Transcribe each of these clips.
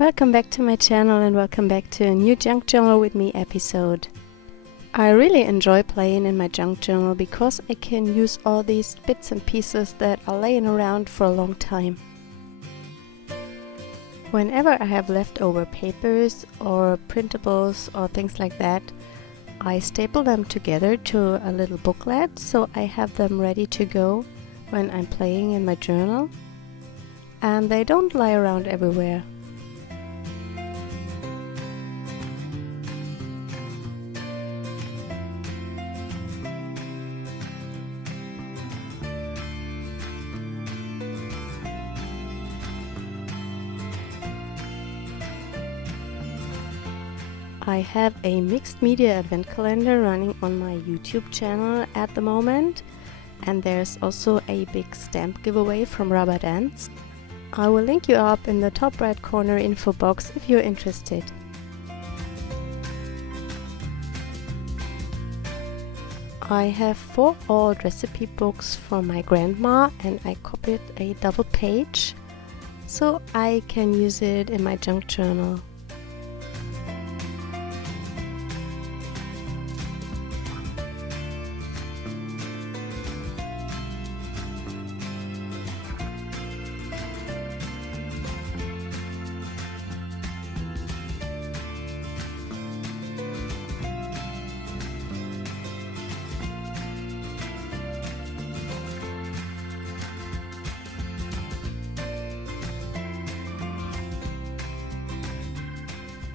Welcome back to my channel and welcome back to a new junk journal with me episode. I really enjoy playing in my junk journal because I can use all these bits and pieces that are laying around for a long time. Whenever I have leftover papers or printables or things like that, I staple them together to a little booklet so I have them ready to go when I'm playing in my journal, and they don't lie around everywhere. I have a mixed media advent calendar running on my YouTube channel at the moment, and there's also a big stamp giveaway from Rubber Dance. I will link you up in the top right corner info box if you're interested. I have 4 old recipe books from my grandma and I copied a double page so I can use it in my junk journal.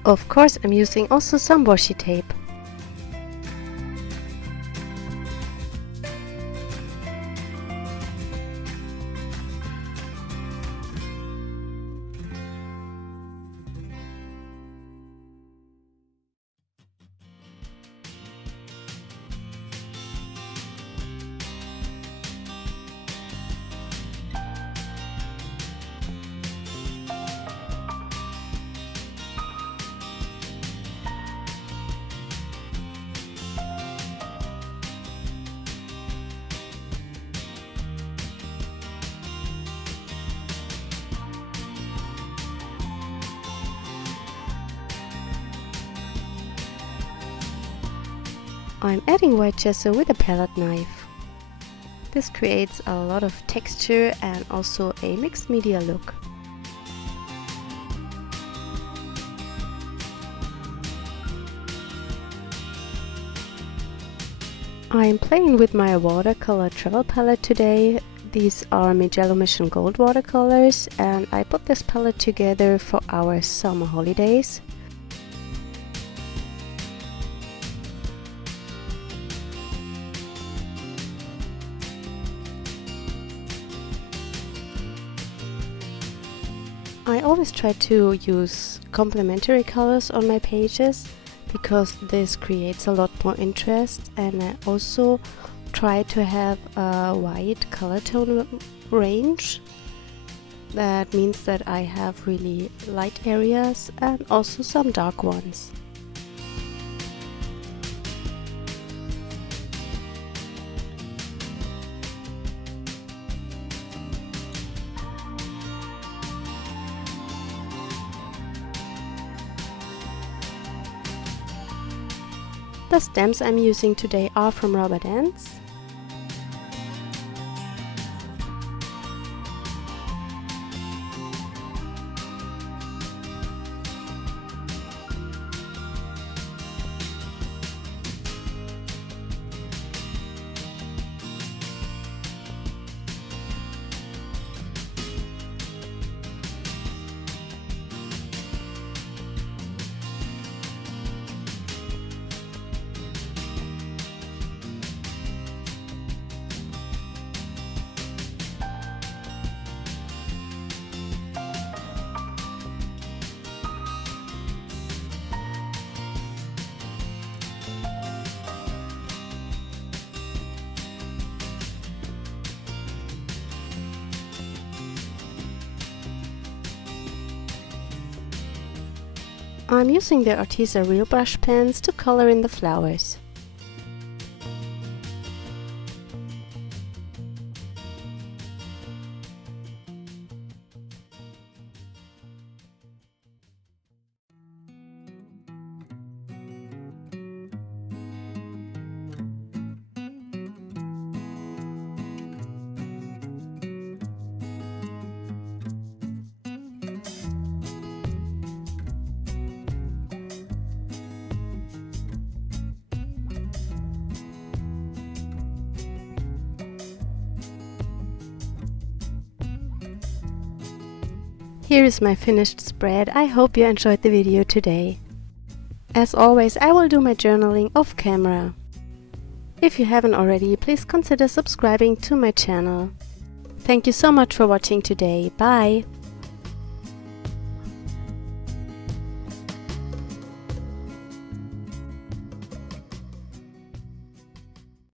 Of course, I'm using also some washi tape. I'm adding white gesso with a palette knife. This creates a lot of texture and also a mixed media look. I'm playing with my watercolor travel palette today. These are Jello Mission Gold watercolors, and I put this palette together for our summer holidays. I always try to use complementary colors on my pages because this creates a lot more interest, and I also try to have a wide color tone range. That means that I have really light areas and also some dark ones. The stamps I'm using today are from Rubber Dance. I'm using the Arteza real brush pens to color in the flowers. Here is my finished spread. I hope you enjoyed the video today. As always, I will do my journaling off camera. If you haven't already, please consider subscribing to my channel. Thank you so much for watching today. Bye!